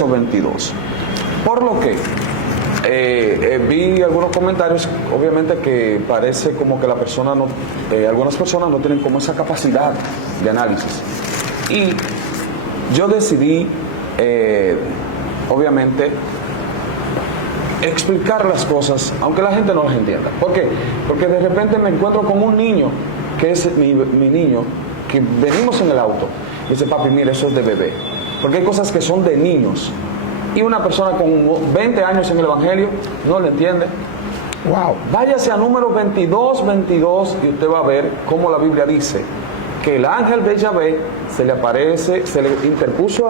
verso 22. Por lo que vi algunos comentarios, obviamente, que parece como que la persona no, algunas personas no tienen como esa capacidad de análisis. Y yo decidí, obviamente, explicar las cosas, aunque la gente no las entienda. ¿Por qué? Porque de repente me encuentro con un niño, que es mi niño, que venimos en el auto, y dice, papi, mira, eso es de bebé. Porque hay cosas que son de niños. Y una persona con 20 años en el Evangelio no lo entiende. Wow. Váyase a número 22 y usted va a ver cómo la Biblia dice que el ángel de Yahvé se le aparece, se le interpuso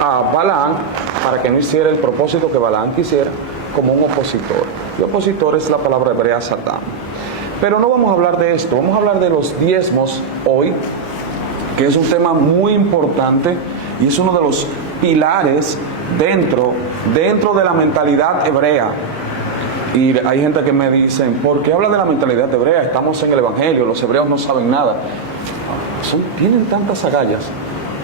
a Balaam para que no hiciera el propósito que Balaam quisiera, como un opositor. Y opositor es la palabra hebrea Satán. Pero no vamos a hablar de esto, vamos a hablar de los diezmos hoy, que es un tema muy importante y es uno de los pilares dentro de la mentalidad hebrea. Y hay gente que me dice, ¿por qué habla de la mentalidad hebrea? Estamos en el Evangelio, los hebreos no saben nada. Tienen tantas agallas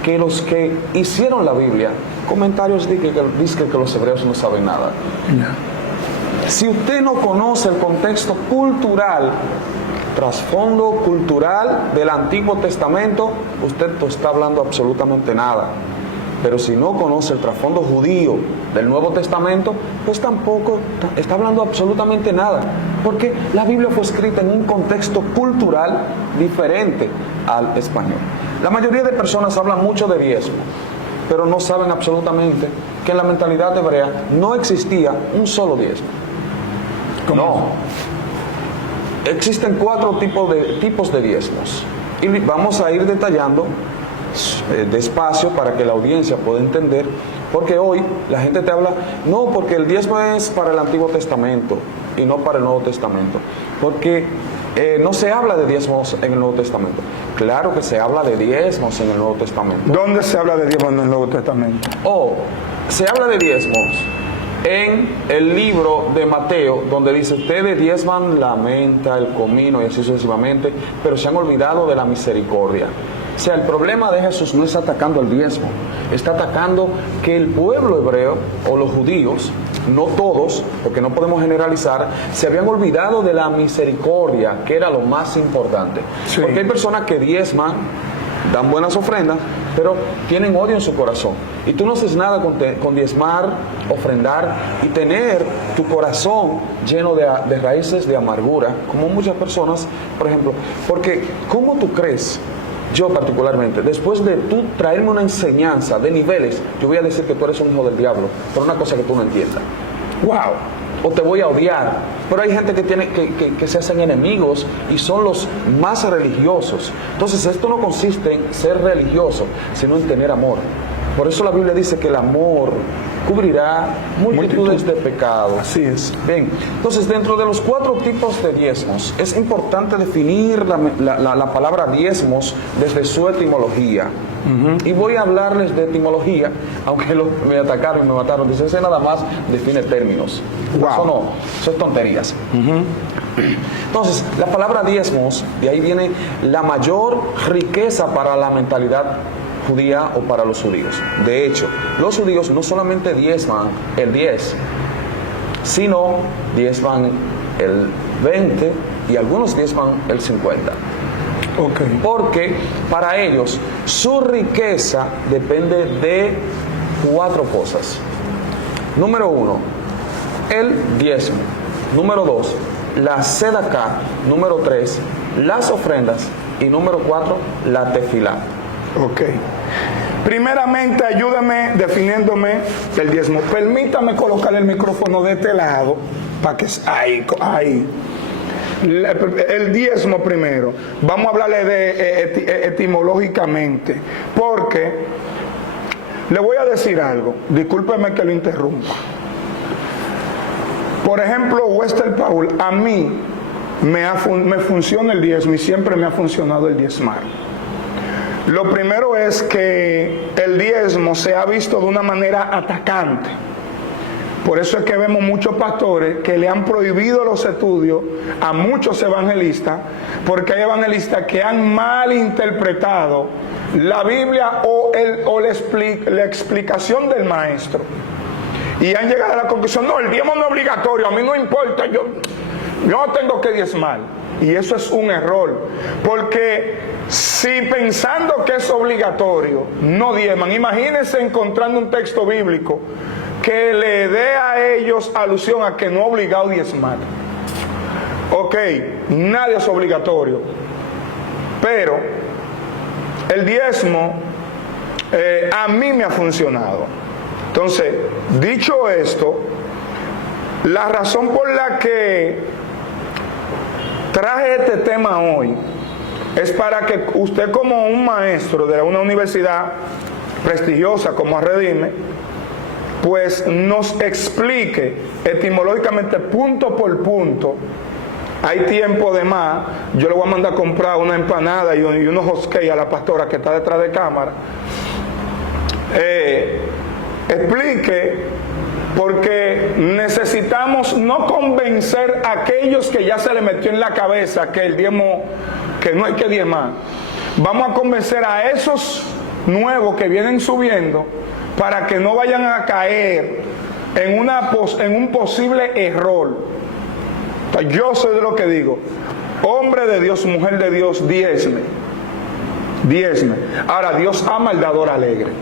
que los que hicieron la Biblia, comentarios dicen que los hebreos no saben nada. Si usted no conoce el contexto cultural, trasfondo cultural del Antiguo Testamento, usted no está hablando absolutamente nada. Pero si no conoce el trasfondo judío del Nuevo Testamento, pues tampoco está hablando absolutamente nada. Porque la Biblia fue escrita en un contexto cultural diferente al español. La mayoría de personas hablan mucho de diezmo, pero no saben absolutamente que en la mentalidad hebrea no existía un solo diezmo. No. Existen 4 tipos de diezmos. Y vamos a ir detallando despacio para que la audiencia pueda entender, porque hoy la gente te habla, no, porque el diezmo es para el Antiguo Testamento y no para el Nuevo Testamento, porque no se habla de diezmos en el Nuevo Testamento. Claro que se habla de diezmos en el Nuevo Testamento. ¿Dónde se habla de diezmos en el Nuevo Testamento? Se habla de diezmos en el libro de Mateo, donde dice, ustedes diezman la menta, el comino y así sucesivamente, pero se han olvidado de la misericordia. O sea, el problema de Jesús no es atacando el diezmo, está atacando que el pueblo hebreo o los judíos, no todos, porque no podemos generalizar, se habían olvidado de la misericordia, que era lo más importante. Sí. Porque hay personas que diezman, dan buenas ofrendas, pero tienen odio en su corazón. Y tú no haces nada con diezmar, ofrendar y tener tu corazón lleno de raíces de amargura, como muchas personas, por ejemplo. Porque, ¿cómo tú crees? Yo particularmente, después de tú traerme una enseñanza de niveles, yo voy a decir que tú eres un hijo del diablo, por una cosa que tú no entiendas. ¡Wow! O te voy a odiar. Pero hay gente que se hacen enemigos y son los más religiosos. Entonces esto no consiste en ser religioso, sino en tener amor. Por eso la Biblia dice que el amor cubrirá multitudes de pecados. Así es. Bien, entonces dentro de los 4 tipos de diezmos, es importante definir la palabra diezmos desde su etimología. Y voy a hablarles de etimología, aunque me atacaron y me mataron. Dice, ese nada más define términos. Wow. Eso no, eso es tonterías. Entonces, la palabra diezmos, de ahí viene la mayor riqueza para la mentalidad judía o para los judíos. De hecho, los judíos no solamente diezman el 10, sino diezman el 20 y algunos diezman el 50. Okay. Porque para ellos su riqueza depende de 4 cosas. Número 1, el diezmo. Número 2, la sedaká. Número 3, las ofrendas. Y número 4, la tefilá. Ok. Primeramente, ayúdame definiéndome el diezmo. Permítame colocar el micrófono de este lado para que... Ahí. El diezmo primero. Vamos a hablarle de etimológicamente. Porque le voy a decir algo. Discúlpeme que lo interrumpa. Por ejemplo, Wester Paul, a mí me funciona el diezmo y siempre me ha funcionado el diezmar. Lo primero es que el diezmo se ha visto de una manera atacante. Por eso es que vemos muchos pastores que le han prohibido los estudios a muchos evangelistas, porque hay evangelistas que han malinterpretado la Biblia o la explicación del maestro. Y han llegado a la conclusión, no, el diezmo no es obligatorio, a mí no importa, yo no tengo que diezmar. Y eso es un error, porque si pensando que es obligatorio, no diezman, imagínense encontrando un texto bíblico que le dé a ellos alusión a que no es obligado diezmar. Ok, nadie es obligatorio, pero el diezmo a mí me ha funcionado. Entonces, dicho esto, la razón por la que traje este tema hoy es para que usted, como un maestro de una universidad prestigiosa como Redime, pues nos explique etimológicamente punto por punto. Hay tiempo de más, yo le voy a mandar a comprar una empanada y unos hotcakes a la pastora que está detrás de cámara. Explique, porque necesitamos no convencer a aquellos que ya se le metió en la cabeza que el diezmo, que no hay que diezmar. Vamos a convencer a esos nuevos que vienen subiendo para que no vayan a caer en un posible error. Yo soy de lo que digo, hombre de Dios, mujer de Dios, diezme. Ahora, Dios ama al dador alegre.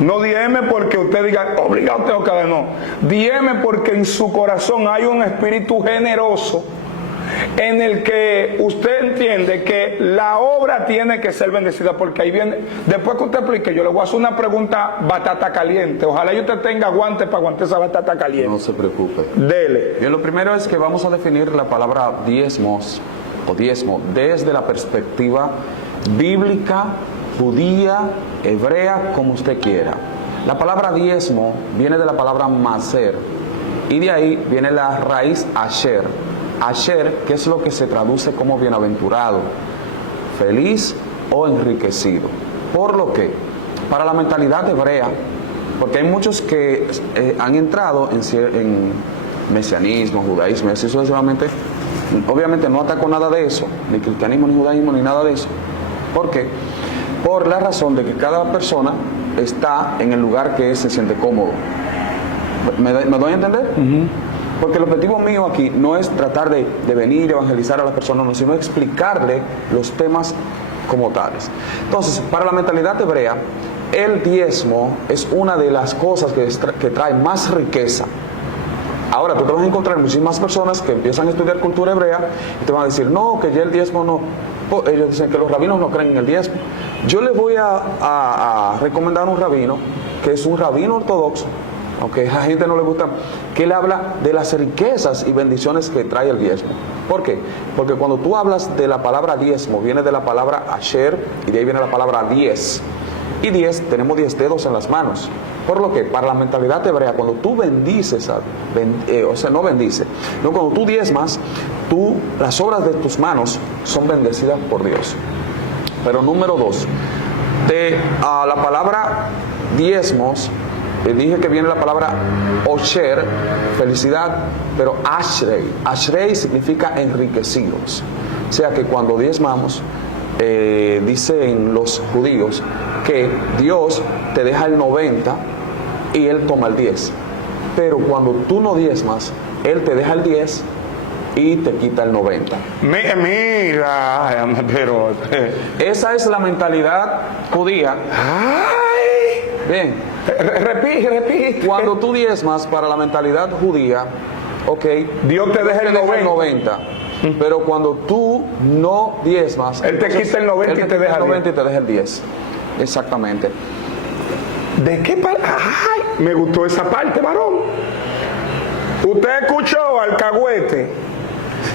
No diezme porque usted diga, obligado tengo que dar, no. Diezme porque en su corazón hay un espíritu generoso en el que usted entiende que la obra tiene que ser bendecida, porque ahí viene, después que usted explique, yo le voy a hacer una pregunta batata caliente. Ojalá y usted tenga guantes para aguantar esa batata caliente. No se preocupe. Dele. Bien, lo primero es que vamos a definir la palabra diezmos o diezmo desde la perspectiva bíblica, judía, hebrea, como usted quiera. La palabra diezmo viene de la palabra maser, y de ahí viene la raíz asher. Asher, que es lo que se traduce como bienaventurado, feliz o enriquecido. Por lo que, para la mentalidad hebrea, porque hay muchos que han entrado en mesianismo, judaísmo, y así sucesivamente, obviamente no ataco nada de eso, ni cristianismo, ni judaísmo, ni nada de eso. ¿Por qué? Por la razón de que cada persona está en el lugar que se siente cómodo. ¿Me doy a entender? Porque el objetivo mío aquí no es tratar de venir y evangelizar a las personas, no, sino explicarle los temas como tales. Entonces, para la mentalidad hebrea, el diezmo es una de las cosas que trae más riqueza. Ahora, tú te vas a encontrar muchísimas personas que empiezan a estudiar cultura hebrea y te van a decir, no, que ya el diezmo no. Ellos dicen que los rabinos no creen en el diezmo. Yo les voy a recomendar un rabino, que es un rabino ortodoxo, aunque a la gente no le gusta, que él habla de las riquezas y bendiciones que trae el diezmo. ¿Por qué? Porque cuando tú hablas de la palabra diezmo, viene de la palabra asher, y de ahí viene la palabra 10. Y 10, tenemos 10 dedos en las manos. Por lo que, para la mentalidad hebrea, cuando tú bendices, o sea, no bendice, no, cuando tú diezmas, las obras de tus manos son bendecidas por Dios. Pero número 2, la palabra diezmos, dije que viene la palabra osher, felicidad, pero ashrei significa enriquecidos. O sea que cuando diezmamos, dicen los judíos que Dios te deja el 90 y Él toma el 10. Pero cuando tú no diezmas, Él te deja el 10 y te quita el 90. Mira, pero... Esa es la mentalidad judía. ¡Ay! Bien. Repite. Cuando tú diezmas, para la mentalidad judía, ok, Dios te deja el 90. Pero cuando tú no diezmas, Él te quita el 90 y te deja el 90 y te deja el 10. Exactamente. ¿De qué parte? ¡Ay! Me gustó esa parte, varón. Usted escuchó, alcahuete.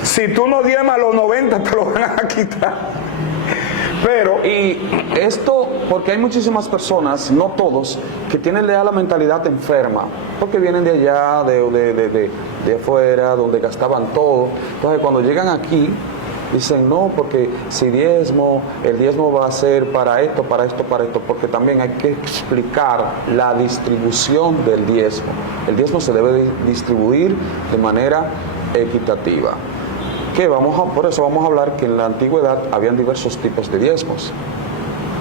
Si tú no diezmas los 90, te lo van a quitar. Pero, y esto, porque hay muchísimas personas, no todos, que tienen la mentalidad enferma, porque vienen de allá, de afuera, donde gastaban todo. Entonces, cuando llegan aquí, Dicen, no, porque si diezmo, el diezmo va a ser para esto, para esto, para esto, porque también hay que explicar la distribución del diezmo. El diezmo se debe distribuir de manera equitativa. Por eso vamos a hablar que en la antigüedad habían diversos tipos de diezmos.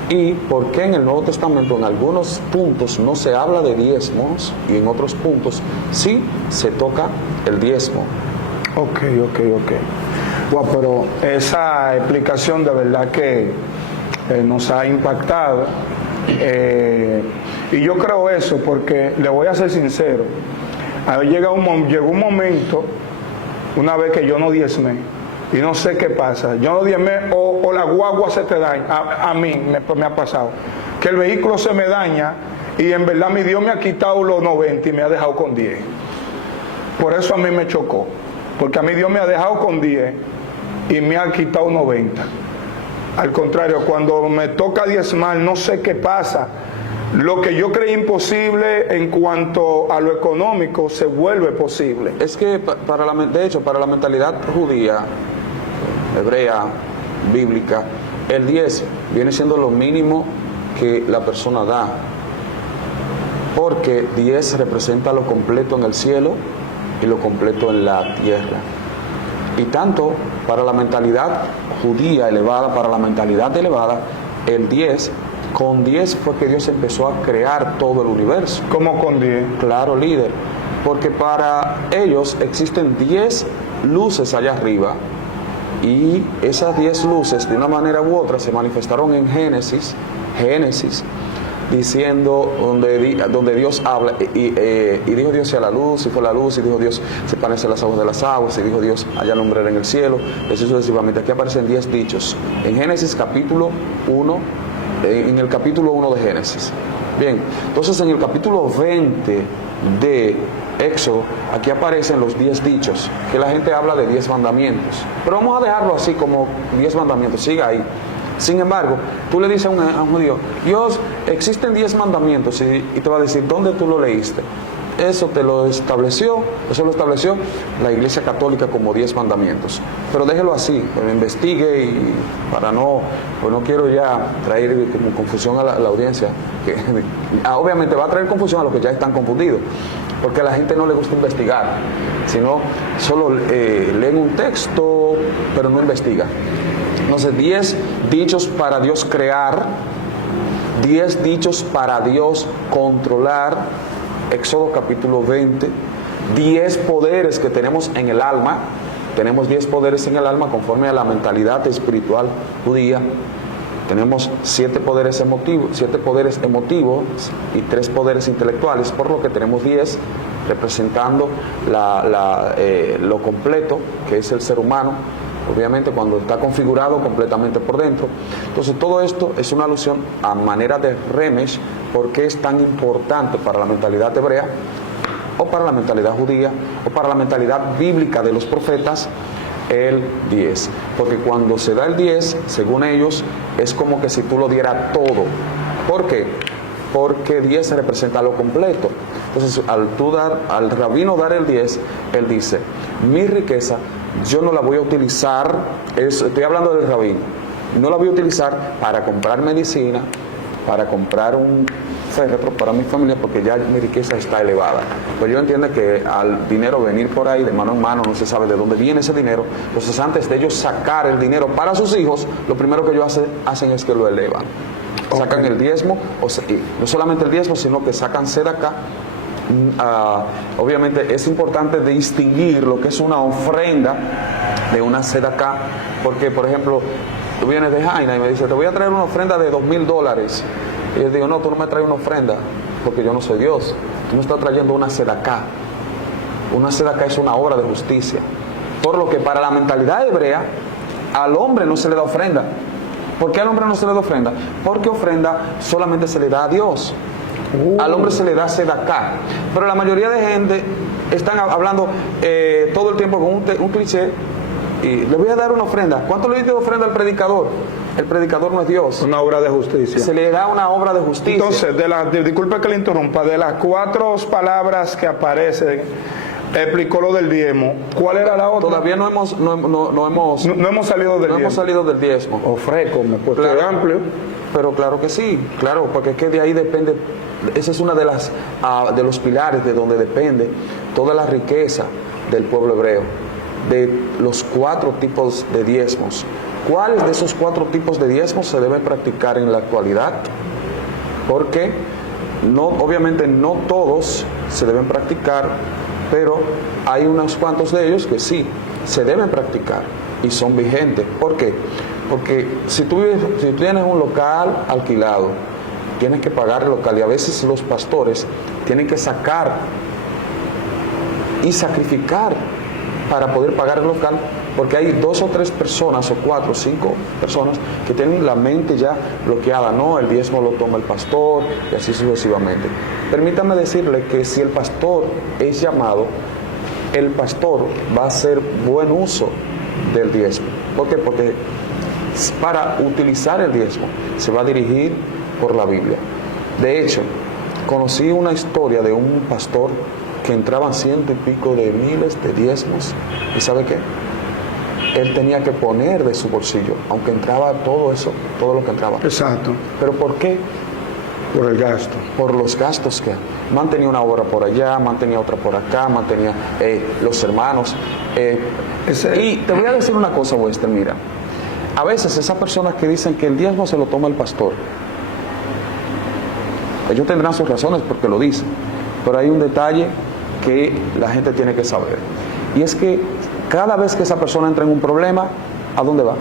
Y por qué en el Nuevo Testamento en algunos puntos no se habla de diezmos y en otros puntos sí se toca el diezmo. Ok. Wow, pero esa explicación de verdad que nos ha impactado. Y yo creo eso porque, le voy a ser sincero, llegó un momento, una vez que yo no diezmé, y no sé qué pasa, yo no diezmé o la guagua se te daña, a mí me ha pasado, que el vehículo se me daña y en verdad mi Dios me ha quitado los 90 y me ha dejado con 10. Por eso a mí me chocó, porque a mí Dios me ha dejado con 10 y me ha quitado 90. Al contrario, cuando me toca diezmar, no sé qué pasa. Lo que yo creí imposible en cuanto a lo económico se vuelve posible. Es que de hecho, para la mentalidad judía, hebrea, bíblica, el 10 viene siendo lo mínimo que la persona da. Porque 10 representa lo completo en el cielo y lo completo en la tierra. Y tanto para la mentalidad judía elevada, para la mentalidad elevada, el 10, con 10 fue que Dios empezó a crear todo el universo. ¿Cómo con 10? Claro, líder, porque para ellos existen 10 luces allá arriba y esas 10 luces de una manera u otra se manifestaron en Génesis, diciendo donde Dios habla y dijo Dios sea la luz y fue la luz y dijo Dios sepárense las aguas de las aguas y dijo Dios haya lumbrera en el cielo, eso sucesivamente. Aquí aparecen 10 dichos en Génesis capítulo 1, en el capítulo 1 de Génesis. Bien, entonces en el capítulo 20 de Éxodo, aquí aparecen los 10 dichos, que la gente habla de 10 mandamientos, pero vamos a dejarlo así como 10 mandamientos, siga ahí. Sin embargo, tú le dices a un judío, Dios, existen 10 mandamientos, y te va a decir, ¿dónde tú lo leíste? Eso lo estableció la Iglesia Católica como 10 mandamientos. Pero déjelo así, investigue y para no quiero ya traer como confusión a la audiencia, que obviamente va a traer confusión a los que ya están confundidos, porque a la gente no le gusta investigar, sino solo leen un texto, pero no investigan. Entonces, 10 dichos para Dios crear, 10 dichos para Dios controlar, Éxodo capítulo 20, 10 poderes que tenemos en el alma, tenemos 10 poderes en el alma conforme a la mentalidad espiritual judía, tenemos 7 poderes emotivos y 3 poderes intelectuales, por lo que tenemos 10 representando lo completo que es el ser humano, obviamente cuando está configurado completamente por dentro. Entonces todo esto es una alusión a manera de remesh, porque es tan importante para la mentalidad hebrea o para la mentalidad judía o para la mentalidad bíblica de los profetas el 10, porque cuando se da el 10, según ellos, es como que si tú lo dieras todo. ¿Por qué? Porque 10 representa lo completo. Entonces al rabino dar el 10, él dice, mi riqueza yo no la voy a utilizar, estoy hablando del rabino, no la voy a utilizar para comprar medicina, para comprar un féretro para mi familia, porque ya mi riqueza está elevada. Pues yo entiendo que al dinero venir por ahí de mano en mano, no se sabe de dónde viene ese dinero. Entonces antes de ellos sacar el dinero para sus hijos, lo primero que ellos hacen es que lo elevan. Sacan el diezmo, y no solamente el diezmo, sino que sacan sedacá. Obviamente es importante distinguir lo que es una ofrenda de una sedacá, porque por ejemplo tú vienes de Jaina y me dices, te voy a traer una ofrenda de $2,000, y yo digo, no, tú no me traes una ofrenda porque yo no soy Dios, tú me estás trayendo una sedacá. Una sedacá es una obra de justicia, por lo que para la mentalidad hebrea al hombre no se le da ofrenda. ¿Por qué al hombre no se le da ofrenda? Porque ofrenda solamente se le da a Dios. Al hombre se le da sedacá. Pero la mayoría de gente están hablando todo el tiempo con un cliché. Y le voy a dar una ofrenda. ¿Cuánto le diste de ofrenda al predicador? El predicador no es Dios. Una obra de justicia. Se le da una obra de justicia. Entonces, disculpe que le interrumpa, de las 4 palabras que aparecen explicó lo del diezmo. ¿Cuál era la otra? Todavía no hemos salido del no diezmo. hemos salido del diezmo. Ofrezco, me puedo Claro. amplio. Pero claro que sí, claro, porque es que de ahí depende, esa es una de las de los pilares de donde depende toda la riqueza del pueblo hebreo, de los 4 tipos de diezmos. ¿Cuáles de esos 4 tipos de diezmos se deben practicar en la actualidad? Porque obviamente no todos se deben practicar, pero hay unos cuantos de ellos que sí se deben practicar y son vigentes. ¿Por qué? Porque si tú tienes un local alquilado, tienes que pagar el local, y a veces los pastores tienen que sacar y sacrificar para poder pagar el local, porque hay 2 o 3 personas, o 4 o 5 personas que tienen la mente ya bloqueada. No, el diezmo lo toma el pastor, y así sucesivamente. Permítame decirle que si el pastor es llamado, el pastor va a hacer buen uso del diezmo. ¿Por qué? Porque para utilizar el diezmo se va a dirigir por la Biblia. De hecho, conocí una historia de un pastor que entraban 100 y pico de miles de diezmos, y ¿sabe qué? Él tenía que poner de su bolsillo, aunque entraba todo eso, todo lo que entraba. Exacto. ¿Pero por qué? Por el gasto. Por los gastos que mantenía una obra por allá, mantenía otra por acá, mantenía los hermanos. Y te voy a decir una cosa, Wester, mira. A veces esas personas que dicen que el diezmo se lo toma el pastor, ellos tendrán sus razones porque lo dicen, pero hay un detalle que la gente tiene que saber, y es que cada vez que esa persona entra en un problema, ¿a dónde va?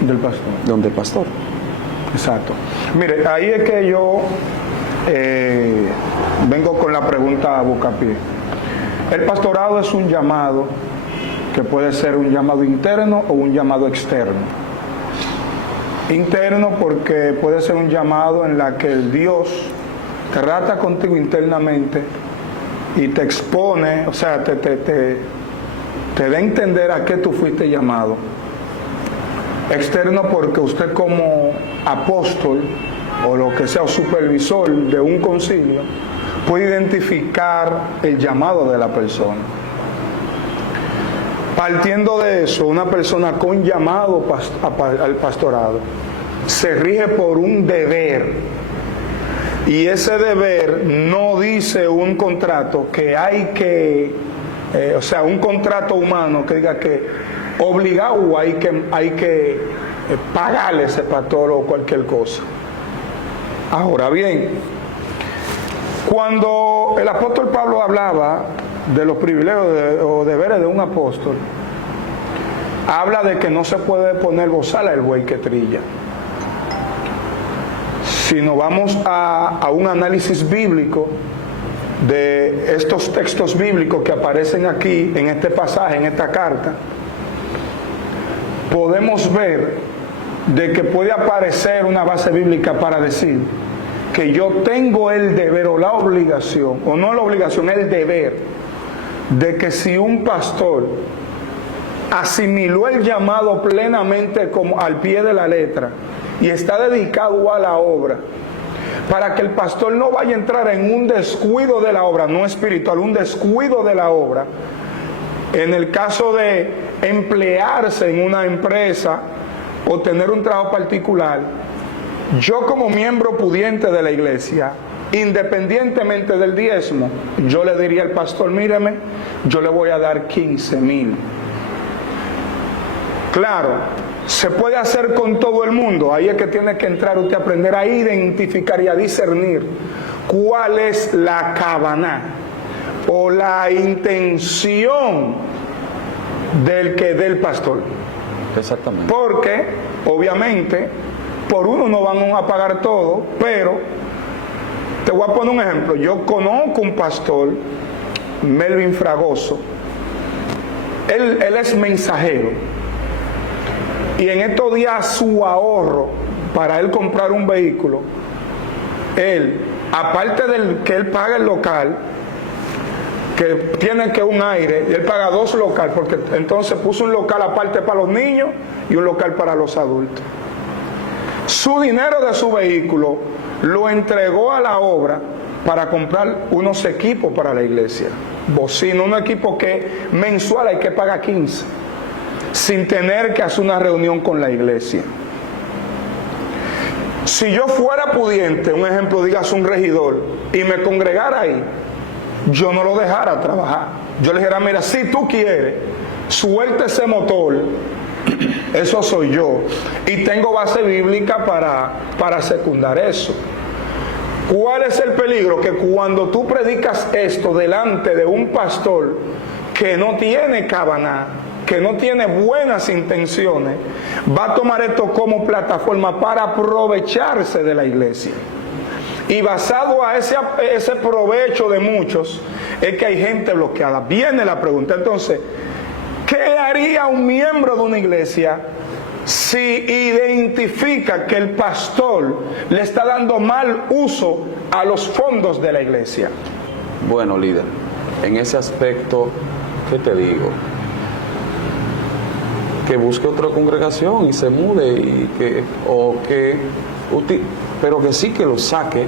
Del pastor. Donde el pastor. Exacto. Mire, ahí es que yo vengo con la pregunta a bocapié. El pastorado es un llamado que puede ser un llamado interno o un llamado externo. Interno porque puede ser un llamado en la que el Dios trata contigo internamente y te expone, o sea, te da a entender a qué tú fuiste llamado. Externo porque usted como apóstol o lo que sea, o supervisor de un concilio, puede identificar el llamado de la persona. Partiendo de eso, una persona con llamado al pastorado se rige por un deber, y ese deber no dice un contrato que hay que, o sea, un contrato humano que diga que obligado hay que pagarle a ese pastor o cualquier cosa. Ahora bien, cuando el apóstol Pablo hablaba de los privilegios o deberes de un apóstol, habla de que no se puede poner bozal al buey que trilla. Si nos vamos a un análisis bíblico de estos textos bíblicos que aparecen aquí, en este pasaje, en esta carta, podemos ver de que puede aparecer una base bíblica para decir que yo tengo el deber o la obligación, o no la obligación, el deber, de que si un pastor asimiló el llamado plenamente como al pie de la letra y está dedicado a la obra, para que el pastor no vaya a entrar en un descuido de la obra, no espiritual, un descuido de la obra, en el caso de emplearse en una empresa o tener un trabajo particular, yo como miembro pudiente de la iglesia, independientemente del diezmo, yo le diría al pastor, míreme, yo le voy a dar 15,000. Claro, se puede hacer con todo el mundo. Ahí es que tiene que entrar usted a aprender a identificar y a discernir cuál es la kavaná o la intención del pastor. Exactamente. Porque, obviamente, por uno no van a pagar todo, pero te voy a poner un ejemplo. Yo conozco un pastor, Melvin Fragoso. Él es mensajero. Y en estos días su ahorro para él comprar un vehículo, él, aparte del que él paga el local, que tiene que un aire, él paga 2 locales, porque entonces puso un local aparte para los niños y un local para los adultos. Su dinero de su vehículo lo entregó a la obra para comprar unos equipos para la iglesia. Bocina, un equipo que mensual hay que pagar 15, sin tener que hacer una reunión con la iglesia. Si yo fuera pudiente, un ejemplo, digas un regidor, y me congregara ahí, yo no lo dejara trabajar. Yo le dijera, mira, si tú quieres, suelta ese motor, eso soy yo, y tengo base bíblica para secundar eso. ¿Cuál es el peligro? Que cuando tú predicas esto delante de un pastor que no tiene cabana, que no tiene buenas intenciones, va a tomar esto como plataforma para aprovecharse de la iglesia. Y basado a ese provecho de muchos, es que hay gente bloqueada. Viene la pregunta, entonces, ¿qué haría un miembro de una iglesia si identifica que el pastor le está dando mal uso a los fondos de la iglesia? Bueno, líder, en ese aspecto, ¿qué te digo? Que busque otra congregación y se mude, pero que sí que lo saque,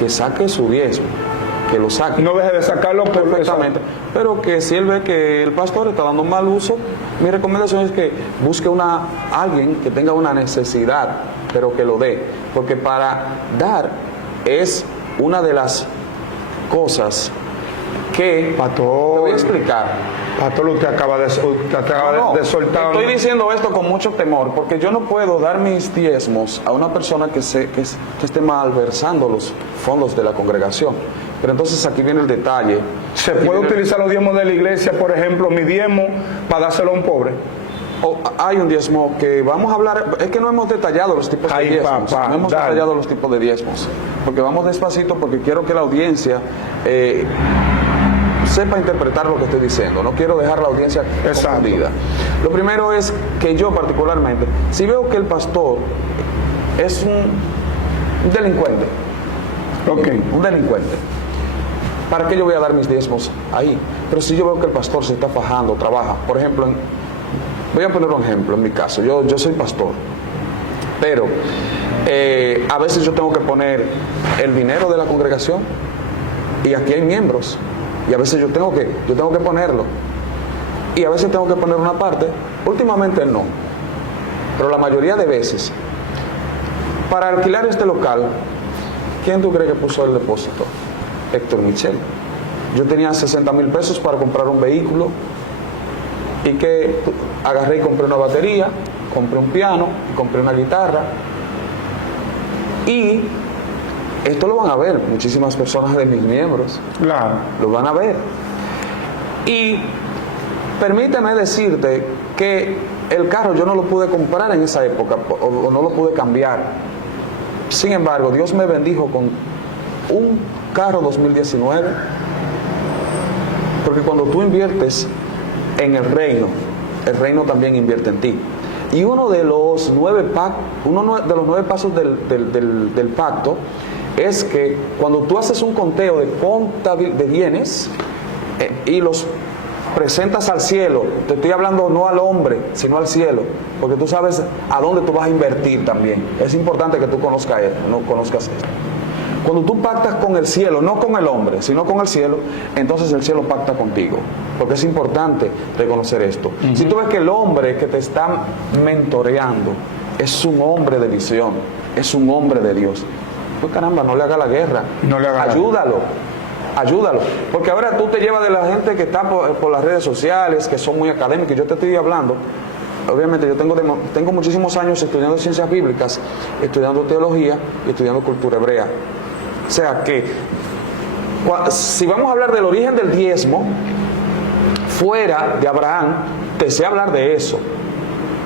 que saque su diezmo, que lo saque. No deje de sacarlo perfectamente, pero que si él ve que el pastor está dando mal uso, mi recomendación es que busque alguien que tenga una necesidad, pero que lo dé, porque para dar es una de las cosas que Pastor, te voy a explicar. Pastor, usted acaba de soltar. Estoy diciendo esto con mucho temor, porque yo no puedo dar mis diezmos a una persona que esté malversando los fondos de la congregación. Pero entonces aquí viene el detalle. ¿Se puede utilizar los diezmos de la iglesia, por ejemplo, mi diezmo, para dárselo a un pobre? Hay un diezmo que vamos a hablar, es que no hemos detallado los tipos de diezmos. No hemos detallado los tipos de diezmos, porque vamos despacito, porque quiero que la audiencia sepa interpretar lo que estoy diciendo. No quiero dejar a la audiencia confundida. Lo primero es que yo particularmente, si veo que el pastor es un delincuente, un delincuente, ¿para qué yo voy a dar mis diezmos ahí? Pero si yo veo que el pastor se está fajando, trabaja, por ejemplo, voy a poner un ejemplo en mi caso, yo soy pastor, pero a veces yo tengo que poner el dinero de la congregación, y aquí hay miembros, y a veces yo tengo que ponerlo, y a veces tengo que poner una parte. Últimamente no, pero la mayoría de veces, para alquilar este local, ¿quién tú crees que puso el depósito? Héctor Michel. Yo tenía 60,000 pesos para comprar un vehículo, y que agarré y compré una batería, compré un piano, compré una guitarra, y esto lo van a ver muchísimas personas de mis miembros. Claro. Lo van a ver. Y permíteme decirte que el carro yo no lo pude comprar en esa época, o no lo pude cambiar. Sin embargo, Dios me bendijo con un carro 2019, porque cuando tú inviertes en el reino también invierte en ti. Y uno de los 9 pasos del pacto es que cuando tú haces un conteo de bienes y los presentas al cielo, te estoy hablando no al hombre, sino al cielo, porque tú sabes a dónde tú vas a invertir también. Es importante que tú conozcas esto. Cuando tú pactas con el cielo, no con el hombre, sino con el cielo, entonces el cielo pacta contigo, porque es importante reconocer esto. Si tú ves que el hombre que te está mentoreando es un hombre de visión, es un hombre de Dios, pues caramba, no le haga la guerra, ayúdalo, porque ahora tú te llevas de la gente que está por las redes sociales, que son muy académicos. Yo te estoy hablando, obviamente yo tengo muchísimos años estudiando ciencias bíblicas, estudiando teología y estudiando cultura hebrea. O sea que si vamos a hablar del origen del diezmo fuera de Abraham, te sé hablar de eso,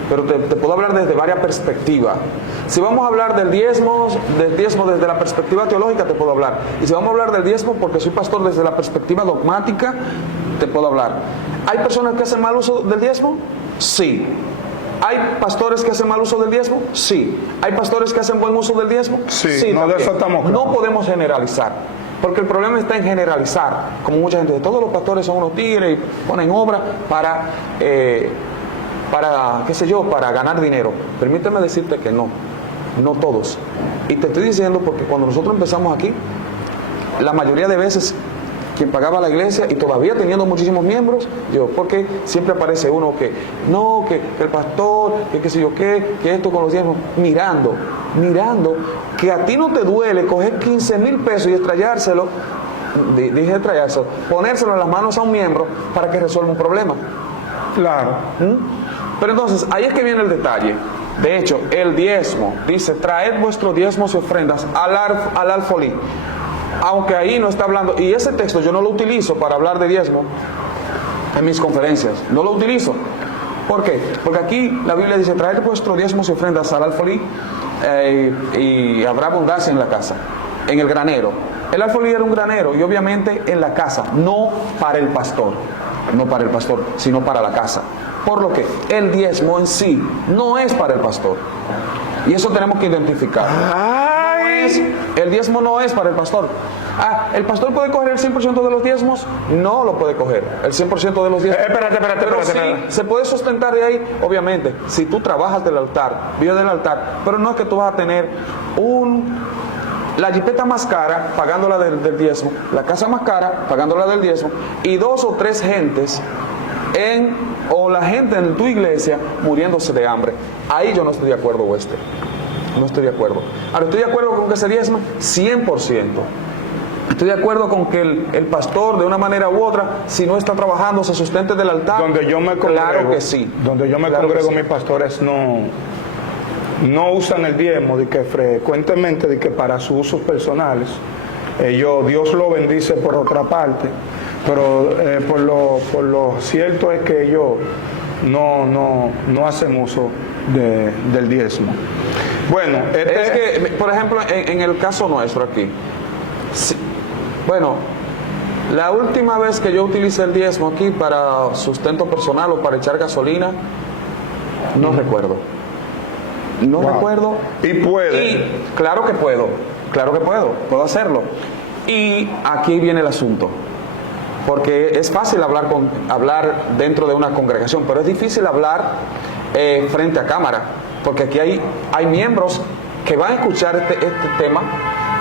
pero te puedo hablar desde varias perspectivas. Si vamos a hablar del diezmo desde la perspectiva teológica, te puedo hablar. Y si vamos a hablar del diezmo porque soy pastor desde la perspectiva dogmática, te puedo hablar. ¿Hay personas que hacen mal uso del diezmo? Sí. ¿Hay pastores que hacen mal uso del diezmo? Sí. ¿Hay pastores que hacen buen uso del diezmo? Sí, no, de eso estamos claros. No podemos generalizar, porque el problema está en generalizar, como mucha gente dice, todos los pastores son unos tigres y ponen obra para qué sé yo, para ganar dinero. Permíteme decirte que no todos. Y te estoy diciendo porque cuando nosotros empezamos aquí, la mayoría de veces quien pagaba la iglesia y todavía teniendo muchísimos miembros, yo, porque siempre aparece uno que, no, que el pastor, que qué sé yo qué, que esto con los diezmos, mirando, que a ti no te duele coger 15,000 pesos y extrayárselo, dije extrayárselo, ponérselo en las manos a un miembro para que resuelva un problema. Claro. Pero entonces, ahí es que viene el detalle. De hecho, el diezmo, dice, traed vuestros diezmos y ofrendas al alfolí. Aunque ahí no está hablando, y ese texto yo no lo utilizo para hablar de diezmo en mis conferencias, no lo utilizo. ¿Por qué? Porque aquí la Biblia dice, traed vuestros diezmos y ofrendas al alfolí y habrá abundancia en la casa, en el granero. El alfolí era un granero y obviamente en la casa, no para el pastor, sino para la casa. Por lo que el diezmo en sí no es para el pastor. Y eso tenemos que identificar. El diezmo no es para el pastor. ¿El pastor puede coger el 100% de los diezmos? No lo puede coger, el 100% de los diezmos. Pero sí, se puede sustentar de ahí, obviamente, si tú trabajas del altar, vives del altar, pero no es que tú vas a tener la jipeta más cara pagándola del diezmo, la casa más cara pagándola del diezmo, y 2 o 3 gentes o la gente en tu iglesia muriéndose de hambre. Ahí yo no estoy de acuerdo, Wester. No estoy de acuerdo. Ahora, ¿estoy de acuerdo con que se diezma? 100%. Estoy de acuerdo con que el pastor, de una manera u otra, si no está trabajando, se sustente del altar. Donde yo me congrego, claro que sí. Donde yo me congrego, mis pastores no usan el diezmo de que frecuentemente de que para sus usos personales. Dios lo bendice por otra parte, pero por lo cierto es que ellos no hacen uso del diezmo. Bueno, es que, por ejemplo, en el caso nuestro aquí, la última vez que yo utilicé el diezmo aquí para sustento personal o para echar gasolina, no recuerdo. No recuerdo. ¿Y puede? Y claro que puedo hacerlo. Y aquí viene el asunto. Porque es fácil hablar dentro de una congregación, pero es difícil hablar frente a cámara. Porque aquí hay miembros que van a escuchar este tema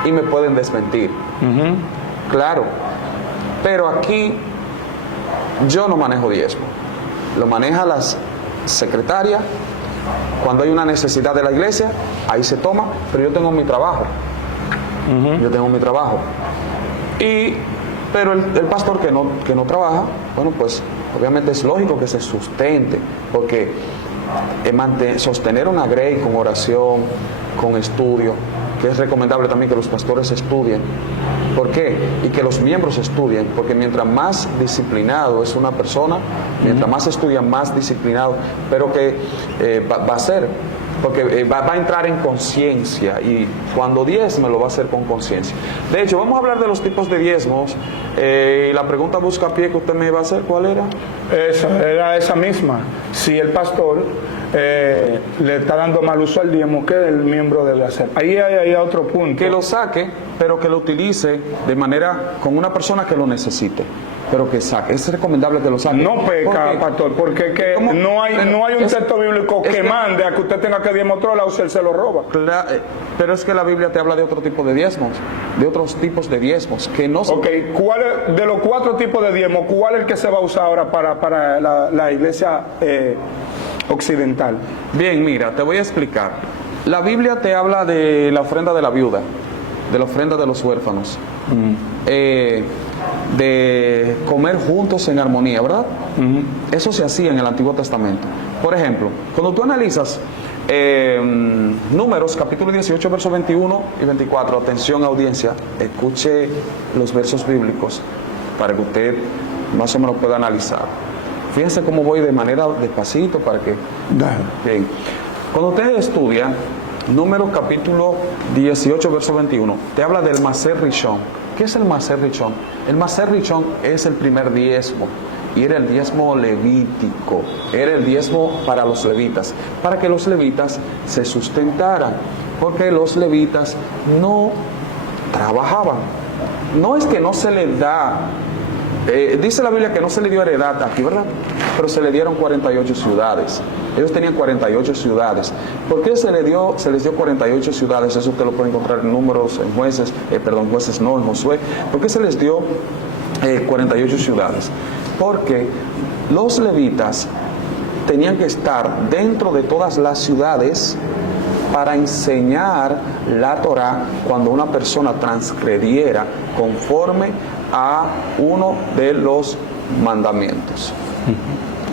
y me pueden desmentir. Claro. Pero aquí yo no manejo diezmo. Lo maneja la secretaria. Cuando hay una necesidad de la iglesia, ahí se toma, pero yo tengo mi trabajo. Yo tengo mi trabajo. Pero el pastor que no trabaja, bueno, pues obviamente es lógico que se sustente, porque sostener una grey con oración, con estudio, que es recomendable también que los pastores estudien. ¿Por qué? Y que los miembros estudien, porque mientras más disciplinado es una persona, mientras más estudia, más disciplinado, pero que va a ser, porque va a entrar en conciencia, y cuando diezme lo va a hacer con conciencia. De hecho, vamos a hablar de los tipos de diezmos, y la pregunta buscapié que usted me iba a hacer, ¿cuál era? Era esa misma. Si el pastor le está dando mal uso al diezmo, ¿qué el miembro debe hacer? Ahí hay otro punto. Que lo saque, pero que lo utilice de manera con una persona que lo necesite, pero que saque. Es recomendable que lo saque. No peca, pastor, porque no hay un texto bíblico que mande a que usted tenga que diezmar otro lado si él se lo roba. Pero es que la Biblia te habla de otro tipo de diezmos, de otros tipos de diezmos que no son. Ok, de los 4 tipos de diezmos, ¿cuál es el que se va a usar ahora para la iglesia occidental? Bien, mira, te voy a explicar. La Biblia te habla de la ofrenda de la viuda, de la ofrenda de los huérfanos, de comer juntos en armonía, ¿verdad? Eso se hacía en el Antiguo Testamento. Por ejemplo, cuando tú analizas Números, capítulo 18, versos 21 y 24, atención audiencia, escuche los versos bíblicos para que usted más o menos pueda analizar. Fíjense cómo voy de manera despacito para que... Bien. Cuando usted estudia Números capítulo 18, verso 21, te habla del Maser Rishon. ¿Qué es el Maser Rishon? El Maser Rishon es el primer diezmo, y era el diezmo levítico, era el diezmo para los levitas, para que los levitas se sustentaran, porque los levitas no trabajaban. No es que no se les da, dice la Biblia que no se le dio heredad aquí, ¿verdad? Pero se le dieron 48 ciudades. Ellos tenían 48 ciudades. ¿Por qué se les dio 48 ciudades? Eso usted lo puede encontrar en números, en jueces, jueces no, en Josué. ¿Por qué se les dio 48 ciudades? Porque los levitas tenían que estar dentro de todas las ciudades para enseñar la Torá cuando una persona transgrediera conforme a uno de los mandamientos.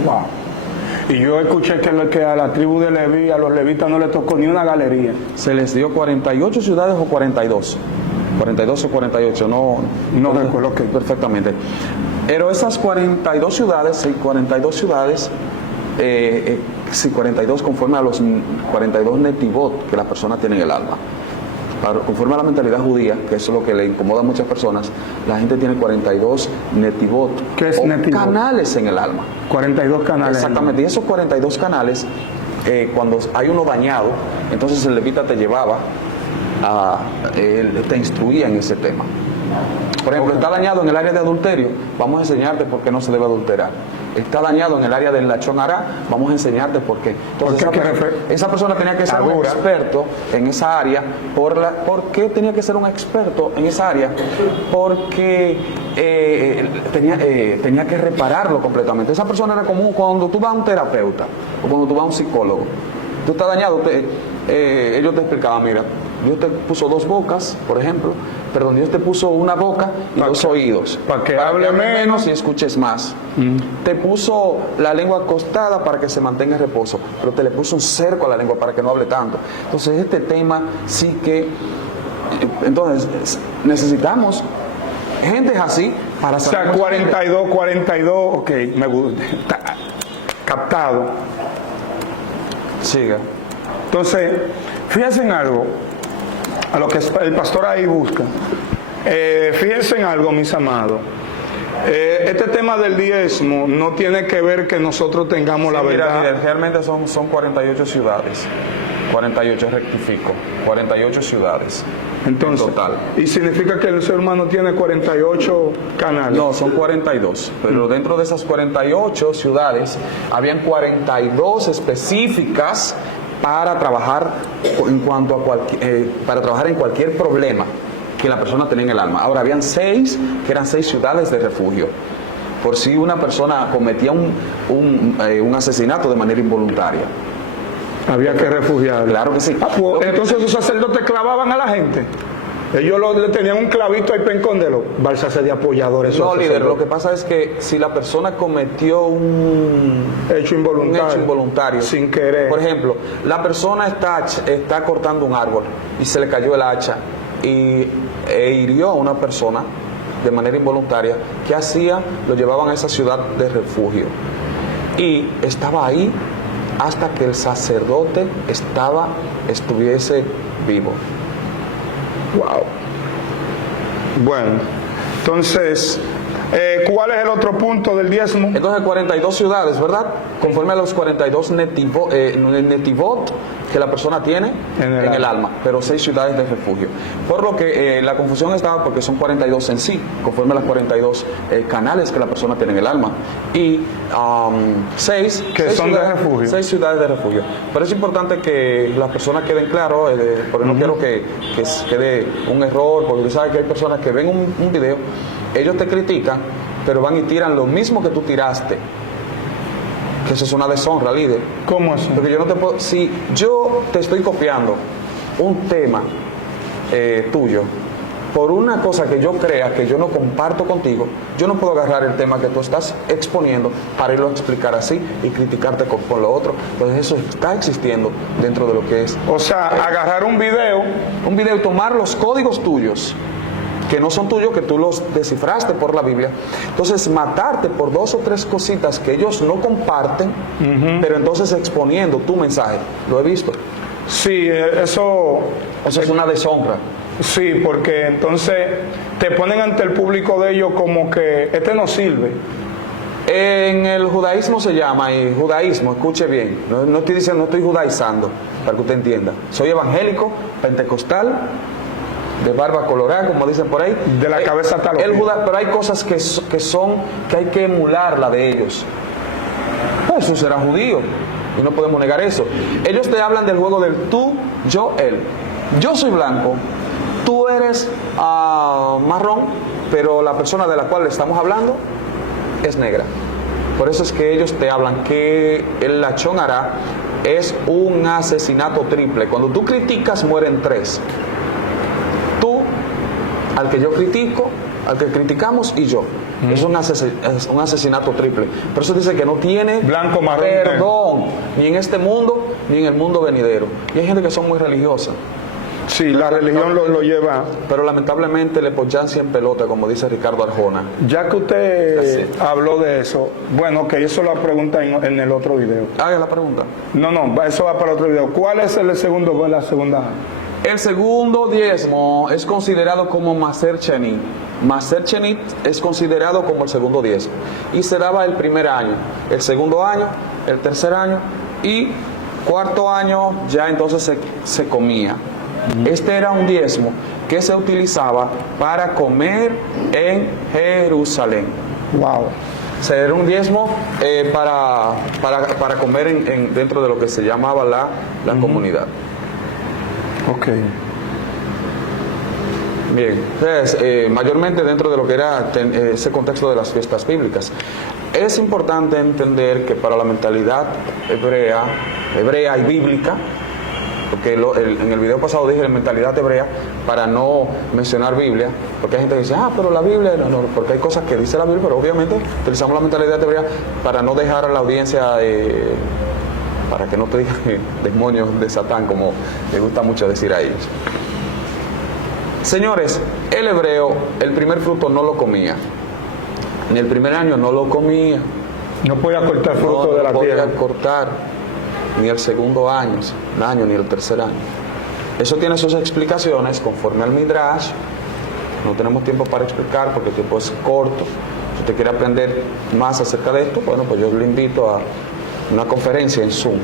Wow. Y yo escuché que a la tribu de Leví, a los levitas no les tocó ni una galería. Se les dio 48 ciudades o 42. 42 o 48, no recuerdo qué. Perfectamente. Pero esas 42 ciudades, 42 conforme a los 42 netivot que la persona tiene en el alma. Conforme a la mentalidad judía, que eso es lo que le incomoda a muchas personas, la gente tiene 42 netivot. ¿Qué es netivot? Canales en el alma. 42 canales. Exactamente. Y esos 42 canales, cuando hay uno dañado, entonces el levita te llevaba, te instruía en ese tema. Por ejemplo, está dañado en el área de adulterio, vamos a enseñarte por qué no se debe adulterar. Está dañado en el área del lachón hará, vamos a enseñarte por qué. Entonces, esa persona tenía que ser un experto en esa área. ¿Por qué tenía que ser un experto en esa área? Porque tenía que repararlo completamente. Esa persona era como cuando tú vas a un terapeuta o cuando tú vas a un psicólogo. Tú estás dañado, ellos te explicaban, mira, Dios te puso dos bocas, por ejemplo, perdón, Dios te puso una boca y dos oídos. Para que hable menos y escuches más. Te puso la lengua acostada para que se mantenga en reposo, pero te le puso un cerco a la lengua para que no hable tanto. Entonces este tema sí que... Entonces necesitamos gente así para... O sea, 42, ok, me gusta. Captado. Siga. Entonces, fíjense en algo, a lo que el pastor ahí busca. Fíjense en algo, mis amados. Este tema del diezmo no tiene que ver que nosotros tengamos la verdad. Mira, realmente son 48 ciudades. 48, rectifico. 48 ciudades. Entonces, en total. ¿Y significa que el ser humano tiene 48 canales? No, son 42. Pero dentro de esas 48 ciudades, habían 42 específicas para trabajar para trabajar en cualquier problema que la persona tenía en el alma. Ahora, habían 6 que eran 6 ciudades de refugio. Por si una persona cometía un asesinato de manera involuntaria. Había que refugiar. Claro que sí. Pues, entonces los sacerdotes clavaban a la gente. Ellos le tenían un clavito ahí para esconderlo. Balsas de apoyadores. No, líder, lo que pasa es que si la persona cometió un hecho involuntario, sin querer. Por ejemplo, la persona está cortando un árbol y se le cayó el hacha e hirió a una persona de manera involuntaria. ¿Qué hacía? Lo llevaban a esa ciudad de refugio. Y estaba ahí hasta que el sacerdote estuviese vivo. Wow. Bueno, entonces, ¿cuál es el otro punto del diezmo? Entonces, 42 ciudades, ¿verdad? Conforme a los 42 netivot que la persona tiene en el alma, pero 6 ciudades de refugio. Por lo que la confusión estaba porque son 42 en sí, conforme a las 42 canales que la persona tiene en el alma. Y 6 ciudades de refugio. Pero es importante que las personas queden claras, porque no quiero que quede un error, porque tú sabes que hay personas que ven un video, ellos te critican, pero van y tiran lo mismo que tú tiraste. Que eso es una deshonra, líder. ¿Cómo así? Porque yo no te puedo... Si yo te estoy copiando un tema tuyo por una cosa que yo crea que yo no comparto contigo, yo no puedo agarrar el tema que tú estás exponiendo para irlo a explicar así y criticarte con lo otro. Entonces eso está existiendo dentro de lo que es... O sea, agarrar un video y tomar los códigos tuyos que no son tuyos, que tú los descifraste por la Biblia. Entonces, matarte por 2 o 3 cositas que ellos no comparten, pero entonces exponiendo tu mensaje. Lo he visto. Sí, eso es una deshonra. Sí, porque entonces te ponen ante el público de ellos como que este no sirve. En el judaísmo se llama, y judaísmo, escuche bien, no estoy diciendo, no estoy judaizando, para que usted entienda. Soy evangélico, pentecostal, de barba colorada, como dicen por ahí. De la cabeza hasta los pies. Pero hay cosas que hay que emular la de ellos. Jesús era judío. Y no podemos negar eso. Ellos te hablan del juego del tú, yo, él. Yo soy blanco, tú eres marrón, pero la persona de la cual estamos hablando es negra. Por eso es que ellos te hablan que la Chonará es un asesinato triple. Cuando tú criticas, mueren 3. Tú, al que yo critico, al que criticamos y yo. Es un asesinato triple. Por eso dice que no tiene blanco, marrón, perdón, ni en este mundo, ni en el mundo venidero. Y hay gente que son muy religiosa. Sí, la religión lo lleva. Pero lamentablemente le pochancia en pelota, como dice Ricardo Arjona. Ya que usted habló de eso, bueno, que eso lo pregunta en el otro video. Haga la pregunta. No, eso va para otro video. ¿Cuál es la segunda? El segundo diezmo es considerado como Maser Chenit. Maser Chenit es considerado como el segundo diezmo. Y se daba el primer año, el segundo año, el tercer año y cuarto año ya entonces se comía. Este era un diezmo que se utilizaba para comer en Jerusalén. Wow. O sea, era un diezmo para comer dentro de lo que se llamaba la comunidad. Ok. Bien, entonces, mayormente dentro de lo que era ese contexto de las fiestas bíblicas. Es importante entender que para la mentalidad hebrea y bíblica, porque en el video pasado dije la mentalidad hebrea para no mencionar Biblia, porque hay gente que dice, pero la Biblia, no, porque hay cosas que dice la Biblia, pero obviamente utilizamos la mentalidad hebrea para no dejar a la audiencia, para que no te digan demonios de Satán, como les gusta mucho decir a ellos. Señores, el hebreo, el primer fruto no lo comía, ni el primer año no lo comía. No podía cortar fruto de la tierra. No podía cortar, ni el segundo año, ni el tercer año. Eso tiene sus explicaciones conforme al Midrash. No tenemos tiempo para explicar porque el tiempo es corto. Si usted quiere aprender más acerca de esto, bueno, pues yo le invito a una conferencia en Zoom.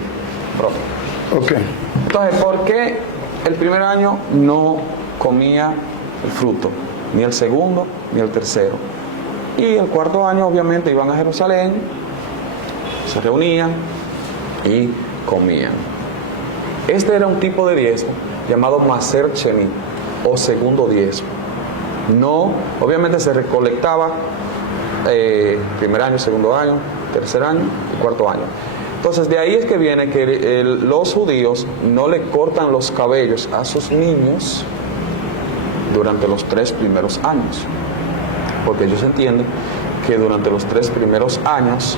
Ok. Entonces, ¿por qué el primer año no comía el fruto? Ni el segundo, ni el tercero. Y el cuarto año, obviamente, iban a Jerusalén, se reunían y comían. Este era un tipo de diezmo llamado Maser Chenit, o segundo diezmo. No, obviamente se recolectaba primer año, segundo año, tercer año y cuarto año. Entonces de ahí es que viene que los judíos no le cortan los cabellos a sus niños durante los 3 primeros años, porque ellos entienden que durante los 3 primeros años,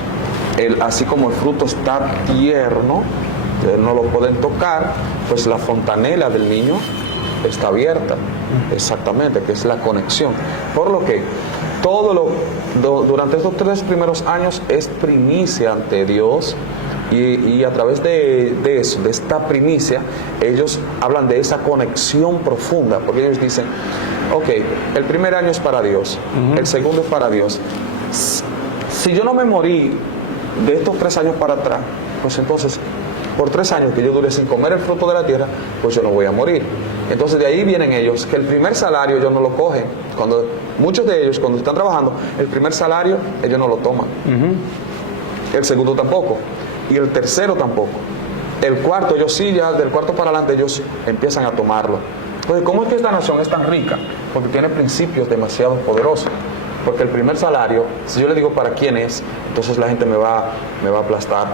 así como el fruto está tierno, no lo pueden tocar, pues la fontanela del niño está abierta, exactamente, que es la conexión. Por lo que durante estos 3 primeros años es primicia ante Dios, y a través de eso, de esta primicia, ellos hablan de esa conexión profunda, porque ellos dicen, ok, el primer año es para Dios, el segundo es para Dios. Si yo no me morí de estos 3 años para atrás, pues entonces, por 3 años que yo duré sin comer el fruto de la tierra, pues yo no voy a morir. Entonces de ahí vienen ellos, que el primer salario ellos no lo cogen. Muchos de ellos, cuando están trabajando, el primer salario ellos no lo toman. El segundo tampoco. Y el tercero tampoco. El cuarto, ellos sí, ya del cuarto para adelante, ellos empiezan a tomarlo. Entonces, ¿cómo es que esta nación es tan rica? Porque tiene principios demasiado poderosos. Porque el primer salario, si yo le digo para quién es, entonces la gente me va a aplastar.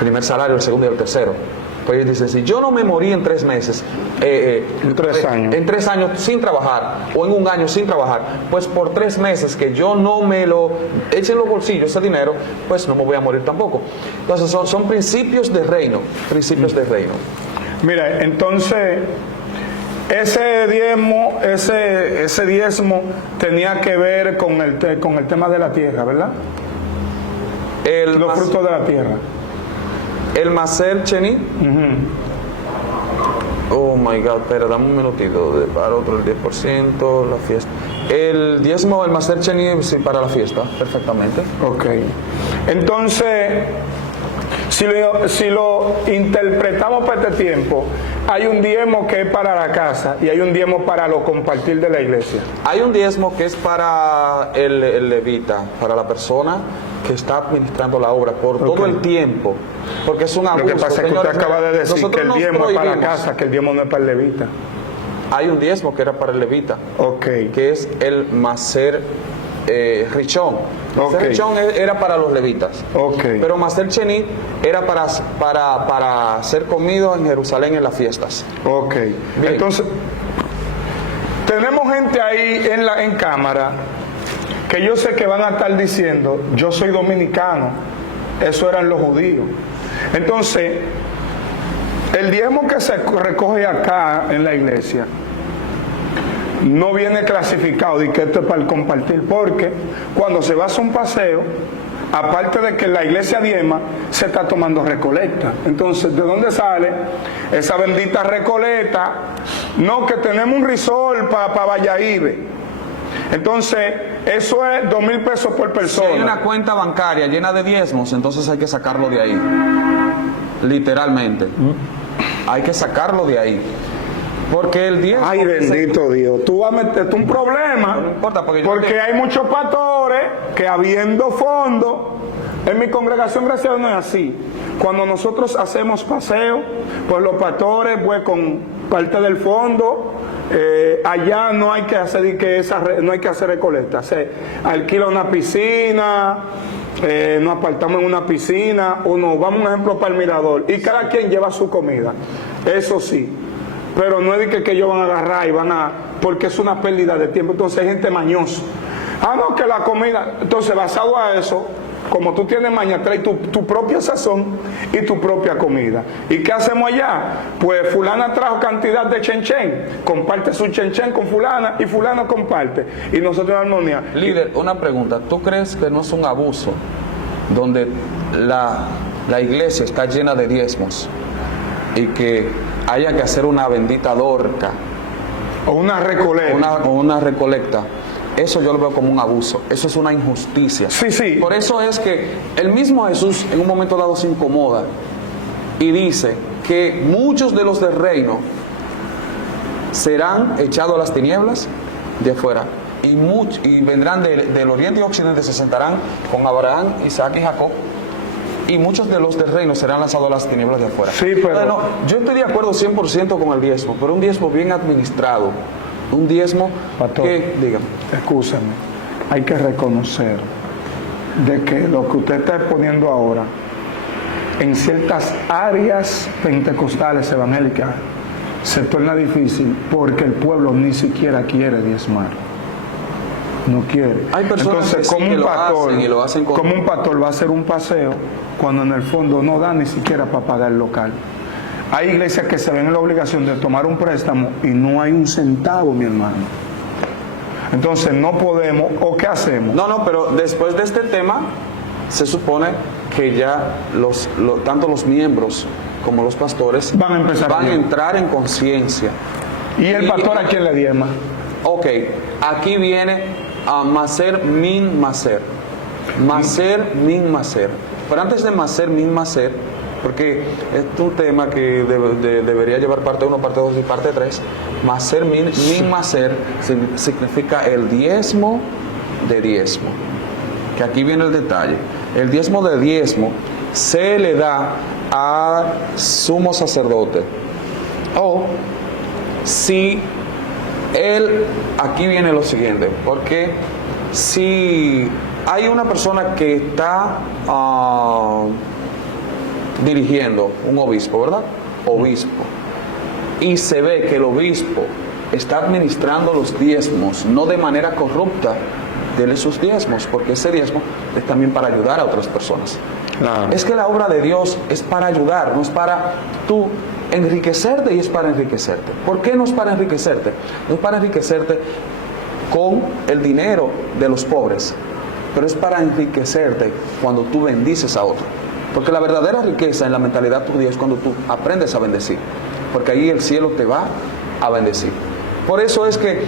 Primer salario, el segundo y el tercero. Pues ellos dicen, si yo no me morí en 3 meses, en 3 años. En 3 años sin trabajar, o en 1 año sin trabajar, pues por 3 meses que yo no me lo eche en los bolsillos ese dinero, pues no me voy a morir tampoco. Entonces son principios de reino, Mira, entonces ese diezmo tenía que ver con el tema de la tierra, ¿verdad? Los frutos de la tierra. El Maser Chenit. Oh my God, espera, dame un minutito. Para otro el 10%, la fiesta. El diezmo, el Maser Chenit, sí, para la fiesta, perfectamente. Ok. Entonces, Si lo interpretamos para este tiempo, hay un diezmo que es para la casa y hay un diezmo para lo compartir de la iglesia. Hay un diezmo que es para el levita, para la persona que está administrando la obra por todo el tiempo, porque es un abuso. Lo que pasa es que usted acaba de decir que nosotros el nos diezmo es para la prohibimos. casa, que el diezmo no es para el levita. Hay un diezmo que era para el levita, Ok. que es el Maser Richón. Maser Ok. Richón era para los levitas. Ok. Pero Maser Chenit era para ser comido en Jerusalén en las fiestas. Ok. Bien. Entonces, tenemos gente ahí en cámara que yo sé que van a estar diciendo, yo soy dominicano, eso eran los judíos. Entonces, el diezmo que se recoge acá en la iglesia no viene clasificado y que esto es para el compartir, porque cuando se va a hacer un paseo, aparte de que la iglesia diezma, se está tomando recolecta. Entonces, ¿de dónde sale esa bendita recolecta? No, que tenemos un risol para Valladolid. Entonces, eso es 2,000 pesos por Si persona. hay una cuenta bancaria llena de diezmos, entonces hay que sacarlo de ahí. Literalmente. Hay que sacarlo de ahí. Porque el diezmo... Ay, bendito Dios, tú vas a meterte un problema, No importa, porque yo hay muchos pastores que habiendo fondos, en mi congregación gracias a Dios no es así. Cuando nosotros hacemos paseo, pues los pastores pues con parte del fondo, allá no hay que hacer no hay que hacer recolecta, se alquila una piscina, nos apartamos en una piscina o nos vamos, un ejemplo, para el mirador y cada quien lleva su comida, eso sí. Pero no es de que ellos van a agarrar y porque es una pérdida de tiempo. Entonces hay gente mañosa. No, que la comida. Entonces, basado a eso, como tú tienes maña, trae tu propia sazón y tu propia comida. ¿Y qué hacemos allá? Pues fulana trajo cantidad de chenchen, comparte su chenchen con fulana y fulano comparte. Y nosotros en armonía. Líder, una pregunta. ¿Tú crees que no es un abuso donde la iglesia está llena de diezmos y que haya que hacer una bendita dorca O una recolecta. o una recolecta? Eso yo lo veo como un abuso, eso es una injusticia. Sí, sí. Por eso es que el mismo Jesús en un momento dado se incomoda y dice que muchos de los del reino serán echados a las tinieblas de afuera y vendrán del oriente y occidente, se sentarán con Abraham, Isaac y Jacob, y muchos de los del reino serán lanzados a las tinieblas de afuera. Sí, pero... Bueno, yo estoy de acuerdo 100% con el diezmo, pero un diezmo bien administrado, un diezmo Pastor, que, dígame. Escúchame, hay que reconocer de que lo que usted está exponiendo ahora, en ciertas áreas pentecostales evangélicas, se torna difícil porque el pueblo ni siquiera quiere diezmar. No quiere. Hay personas que sí que lo hacen y lo hacen con... como un pastor va a hacer un paseo cuando en el fondo no da ni siquiera para pagar el local. Hay iglesias que se ven en la obligación de tomar un préstamo y no hay un centavo, mi hermano. Entonces no podemos, ¿o qué hacemos? No, pero después de este tema, se supone que ya tanto los miembros como los pastores Van a empezar van a bien. entrar en conciencia. ¿Y el pastor a quién le diezma? Ok, aquí viene a Maser Min Maser. Maser Min Maser. Pero antes de Maser Min Maser, porque es un tema que debería llevar parte 1, parte 2 y parte 3, Maser Min Maser significa el diezmo de diezmo. Que aquí viene el detalle. El diezmo de diezmo se le da al sumo sacerdote. O si aquí viene lo siguiente, porque si hay una persona que está dirigiendo, un obispo, ¿verdad? Obispo, y se ve que el obispo está administrando los diezmos, no de manera corrupta, dele sus diezmos, porque ese diezmo es también para ayudar a otras personas. Claro. Es que la obra de Dios es para ayudar, no es para tú enriquecerte, y es para enriquecerte. ¿Por qué no es para enriquecerte? No es para enriquecerte con el dinero de los pobres, pero es para enriquecerte cuando tú bendices a otro. Porque la verdadera riqueza en la mentalidad judía es cuando tú aprendes a bendecir, porque ahí el cielo te va a bendecir. Por eso es que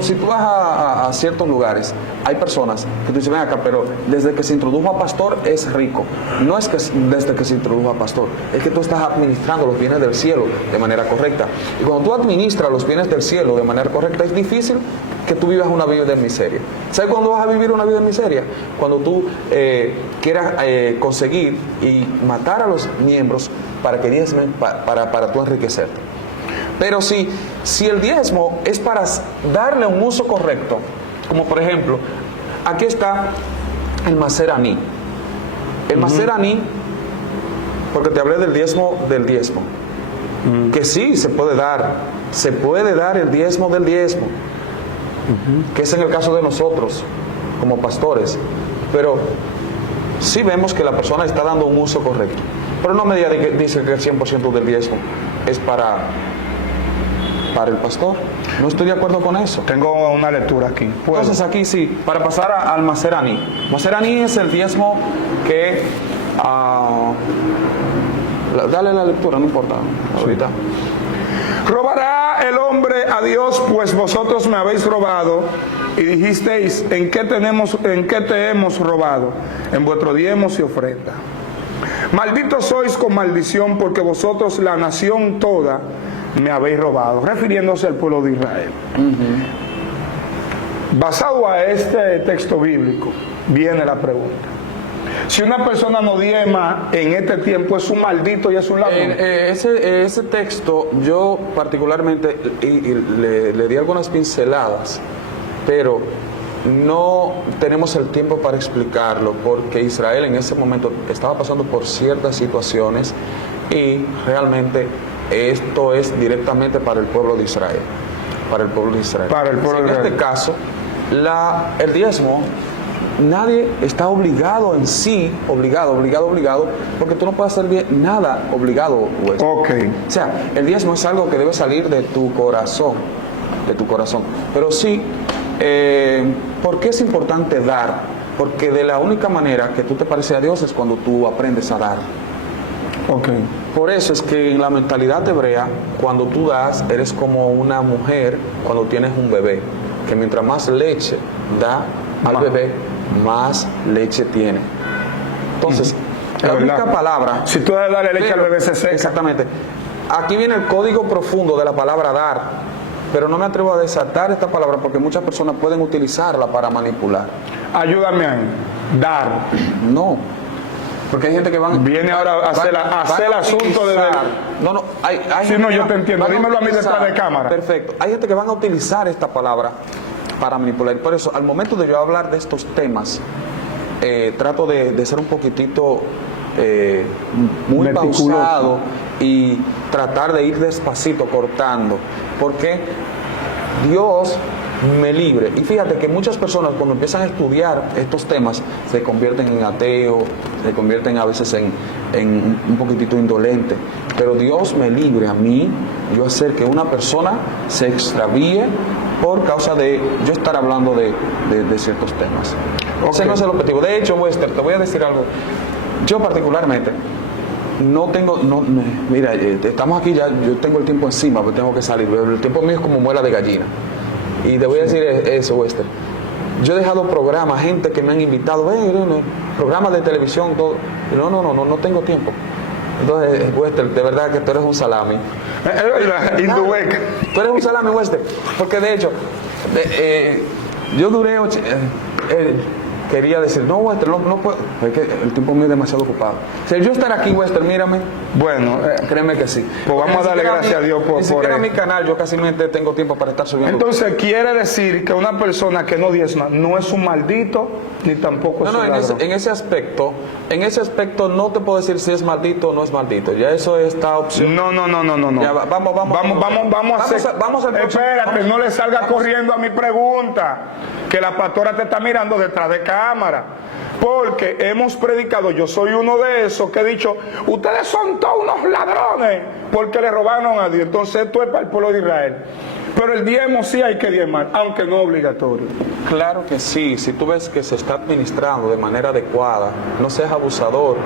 si tú vas a ciertos lugares, hay personas que tú dices, ven acá, pero desde que se introdujo a pastor es rico. No es que desde que se introdujo a pastor, es que tú estás administrando los bienes del cielo de manera correcta. Y cuando tú administras los bienes del cielo de manera correcta, es difícil que tú vivas una vida de miseria. ¿Sabes cuándo vas a vivir una vida de miseria? Cuando tú quieras conseguir y matar a los miembros para que diezmen, para tú enriquecerte. Pero si el diezmo es para darle un uso correcto, como por ejemplo, aquí está el maseraní. El maseraní, porque te hablé del diezmo, que sí se puede dar el diezmo del diezmo, que es en el caso de nosotros, como pastores, pero sí vemos que la persona está dando un uso correcto. Pero no me dice que el 100% del diezmo es para el pastor. No estoy de acuerdo con eso. Tengo una lectura aquí. ¿Puedo? Entonces aquí sí, para pasar al maseraní. Maseraní es el diezmo que... dale la lectura, no importa, ahorita. ¿Robará el hombre a Dios? Pues vosotros me habéis robado. Y dijisteis, ¿en qué te hemos robado? En vuestros diezmos y ofrenda. Malditos sois con maldición, porque vosotros, la nación toda, me habéis robado. Refiriéndose al pueblo de Israel. Basado a este texto bíblico, viene la pregunta. Si una persona no diezma en este tiempo, ¿es un maldito y es un ladrón? Ese texto, yo particularmente le di algunas pinceladas, pero no tenemos el tiempo para explicarlo, porque Israel en ese momento estaba pasando por ciertas situaciones y realmente esto es directamente para el pueblo de Israel. Para el pueblo de Israel. En este caso, el diezmo, nadie está obligado en sí, obligado, porque tú no puedes hacer nada obligado. Okay. O sea, el diezmo es algo que debe salir de tu corazón, Pero sí, ¿por qué es importante dar? Porque de la única manera que tú te pareces a Dios es cuando tú aprendes a dar. Okay. Por eso es que en la mentalidad hebrea, cuando tú das, eres como una mujer cuando tienes un bebé, que mientras más leche da al bebé, más leche tiene. Entonces, la única palabra... Si tú debes darle leche al bebé, se seca. Exactamente. Aquí viene el código profundo de la palabra dar, pero no me atrevo a desatar esta palabra porque muchas personas pueden utilizarla para manipular. Ayúdame ahí. Dar. No. Porque hay gente que viene ahora a hacer el asunto de... No, hay sí, no, yo te entiendo. Dímelo a mí detrás de cámara. Perfecto. Hay gente que van a utilizar esta palabra para manipular. Por eso, al momento de yo hablar de estos temas, trato de ser un poquitito muy pausado y tratar de ir despacito, cortando. Porque Dios me libre. Y fíjate que muchas personas cuando empiezan a estudiar estos temas se convierten en ateos, se convierten a veces en un poquitito indolente. Pero Dios me libre a mí, yo hacer que una persona se extravíe por causa de yo estar hablando de ciertos temas. Okay. Ese no es el objetivo. De hecho, Wester, te voy a decir algo. Yo particularmente mira, estamos aquí ya, yo tengo el tiempo encima, pero tengo que salir. El tiempo mío es como muela de gallina. Y te voy a decir eso, Wester. Yo he dejado programas, gente que me han invitado, programas de televisión, todo. No tengo tiempo. Entonces, Wester, de verdad que tú eres un salami. Tú eres un salami, Wester. Porque de hecho, yo duré quería decir, no, Wester, no puedo, es que el tiempo mío es demasiado ocupado. Si yo estar aquí, Wester, mírame. Bueno, créeme que sí. Pues vamos a darle gracias a Dios por ni siquiera mi canal, yo casi tengo tiempo para estar subiendo. Entonces, quiere decir que una persona que no diezma no es un maldito, ni tampoco es un ladrón. En ese aspecto no te puedo decir si es maldito o no es maldito. Ya eso está opción. No. Ya, vamos a espérate, no le salga corriendo a mi pregunta, que la pastora te está mirando detrás de cámara. Porque hemos predicado, yo soy uno de esos que he dicho, ustedes son todos unos ladrones, porque le robaron a Dios. Entonces esto es para el pueblo de Israel. Pero el diezmo sí hay que diezmar, aunque no obligatorio. Claro que sí, si tú ves que se está administrando de manera adecuada, no seas abusador,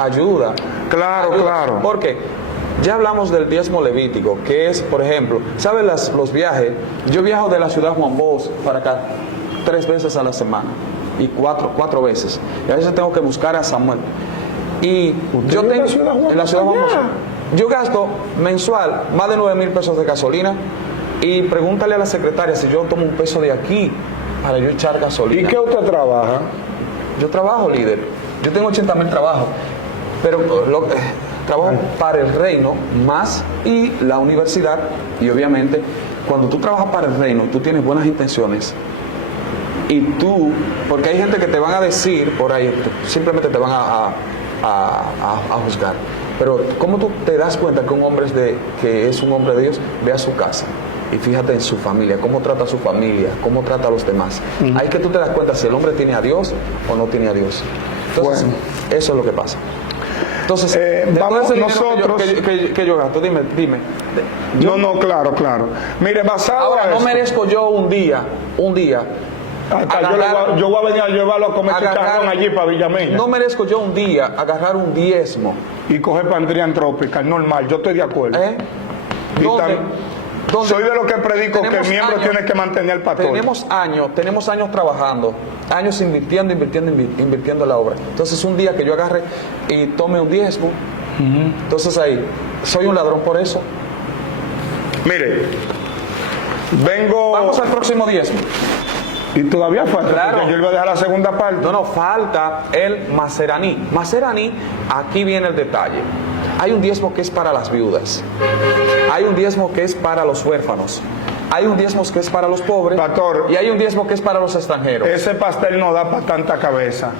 ayuda. Claro. ¿Por qué? Ya hablamos del diezmo levítico, que es, por ejemplo, ¿sabes los viajes? Yo viajo de la ciudad Juan Bosch para acá 3 veces a la semana, y cuatro veces. Y a veces tengo que buscar a Samuel. Y yo tengo, en la ciudad Juan Bosch, yo gasto mensual más de 9,000 pesos de gasolina, y pregúntale a la secretaria si yo tomo un peso de aquí para yo echar gasolina. ¿Y qué usted trabaja? Yo trabajo, líder. Yo tengo 80,000 trabajos, pero trabajo para el reino más y la universidad. Y obviamente, cuando tú trabajas para el reino, tú tienes buenas intenciones. Y tú, porque hay gente que te van a decir por ahí, simplemente te van a juzgar. Pero ¿cómo tú te das cuenta que un hombre que es un hombre de Dios? Ve a su casa y fíjate en su familia, cómo trata a su familia, cómo trata a los demás. Ahí que tú te das cuenta si el hombre tiene a Dios o no tiene a Dios. Entonces, eso es lo que pasa. Entonces, vamos nosotros que yo gasto, dime. No, claro. Mire, basado Ahora, a no esto, merezco yo un día yo voy a venir a llevarlo a comer chicharrón allí para Villamella. No merezco yo un día agarrar un diezmo. Y coger pantría antrópica, normal, yo estoy de acuerdo. Y soy de los que predico que el miembro tiene que mantener el patrón. Tenemos años trabajando, años invirtiendo en la obra. Entonces un día que yo agarre y tome un diezmo, entonces ahí, ¿soy un ladrón por eso? Mire, Vamos al próximo diezmo. Y todavía falta, Claro. porque yo le voy a dejar la segunda parte. No, falta el Maseraní. Maseraní, aquí viene el detalle. Hay un diezmo que es para las viudas. Hay un diezmo que es para los huérfanos. Hay un diezmo que es para los pobres. Pastor, y hay un diezmo que es para los extranjeros. Ese pastel no da para tanta cabeza.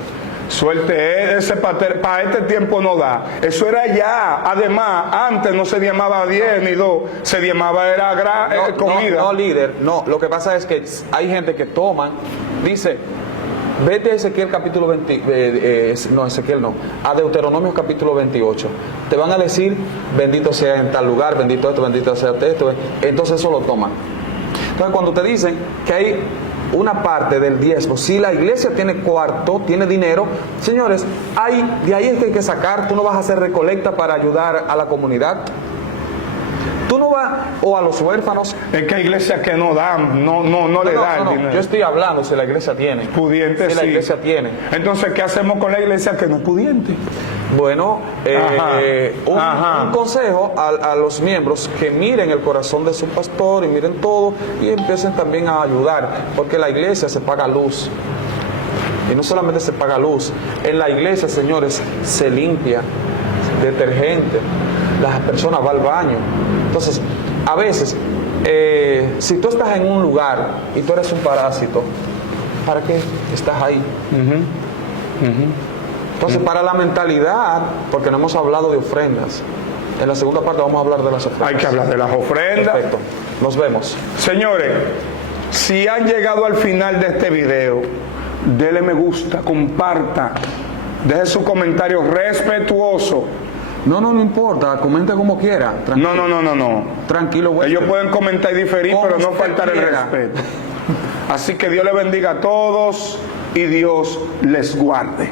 Suelte, ese pastel para este tiempo no da. Eso era ya. Además, antes no se diezmaba 10 ni 2, se diezmaba era comida. No, líder, no. Lo que pasa es que hay gente que toma, dice, vete a Ezequiel capítulo 20, a Deuteronomio capítulo 28. Te van a decir, bendito sea en tal lugar, bendito sea esto. Entonces eso lo toman. Entonces cuando te dicen que hay una parte del diezmo, si la iglesia tiene cuarto, tiene dinero, señores, de ahí es que hay que sacar. Tú no vas a hacer recolecta para ayudar a la comunidad. Tú no vas, o a los huérfanos. Es que hay iglesias que no dan, no le dan dinero. Yo estoy hablando si la iglesia tiene. Pudiente, si la sí. iglesia tiene. Entonces, ¿qué hacemos con la iglesia que no es pudiente? Bueno, un consejo a los miembros que miren el corazón de su pastor y miren todo y empiecen también a ayudar, porque la iglesia se paga luz. Y no solamente se paga luz, en la iglesia, señores, se limpia, detergente, las personas van al baño. Entonces, a veces, si tú estás en un lugar y tú eres un parásito, ¿para qué estás ahí? Entonces, para la mentalidad, porque no hemos hablado de ofrendas, en la segunda parte vamos a hablar de las ofrendas. Hay que hablar de las ofrendas. Perfecto, nos vemos. Señores, si han llegado al final de este video, dele me gusta, comparta, deje su comentario respetuoso. No importa, comente como quiera. No. Tranquilo, güey. Ellos pueden comentar y diferir, Como pero no usted faltar el quiera. respeto. Así que Dios les bendiga a todos y Dios les guarde.